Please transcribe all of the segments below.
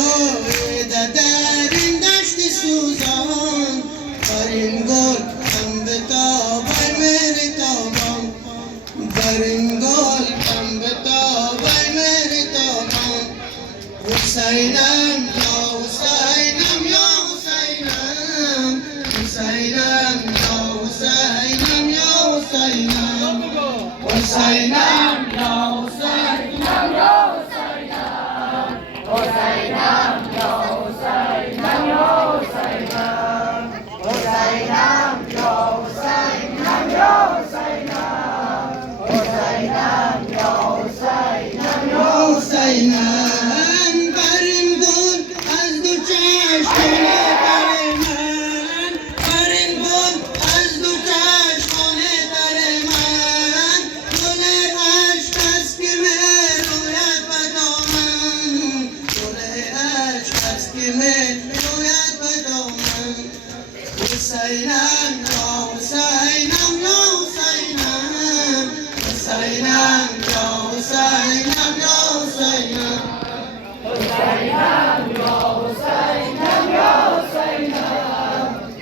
رویده در این دشت سوزان بر این گل هم بتابای مهر تابان بر این گل هم بتابای مهر تابان حسینم یا حسینم یا حسینم حسینم یا حسینم یا حسینم حسینم یا حسینم یا حسینم یا حسینم یا حسینم حسینم یا حسینم یا حسینم حسینم یا حسینم یا حسینم بر این گل از دو چشم در من بر این گل از دو چشم در من گل عشق است که مهر رویت به دامن گل عشق است که مهر رویت به دامن حسینم یا حسینم یا حسینم حسینم یا حسینم یا حسینم حسینم یا حسینم یا حسینم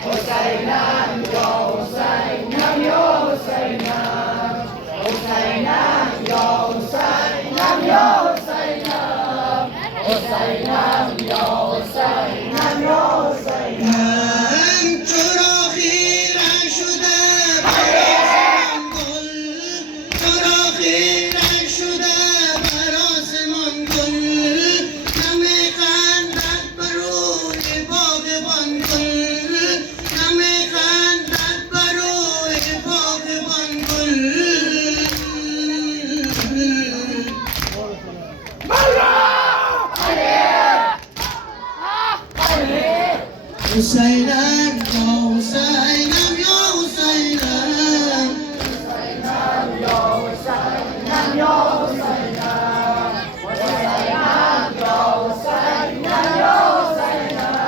حسینم یا حسینم یا حسینم حسینم یا حسینم یا حسینم حسینم یا حسینم یا حسینم چرا خیره شده بر آسمان گل چرا خیره شده بر آسمان گل نمی خندد بر روی باغبان گل نمی خندد بر روی باغبان گل حسینم یا حسینم یا حسینم حسینم یا حسینم یا حسینم حسینم یا حسینم یا حسینم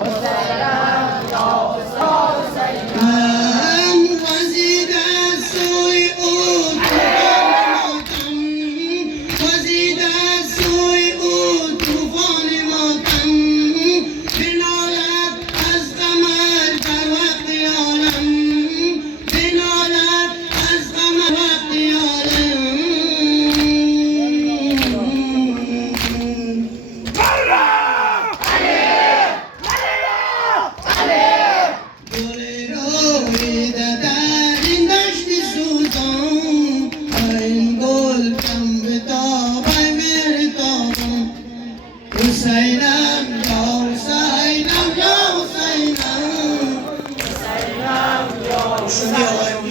حسینم یا حسینم وزید از سوی او وزید از سوی او طوفان ماتم بنالد از قمر در وقت عالم بنالد از قمر وقت عالم گل رویده در این دشت سوزان بر این گل کم بتابای مهر تابان حسینم یا حسینم یا حسینم حسینم یا حسینم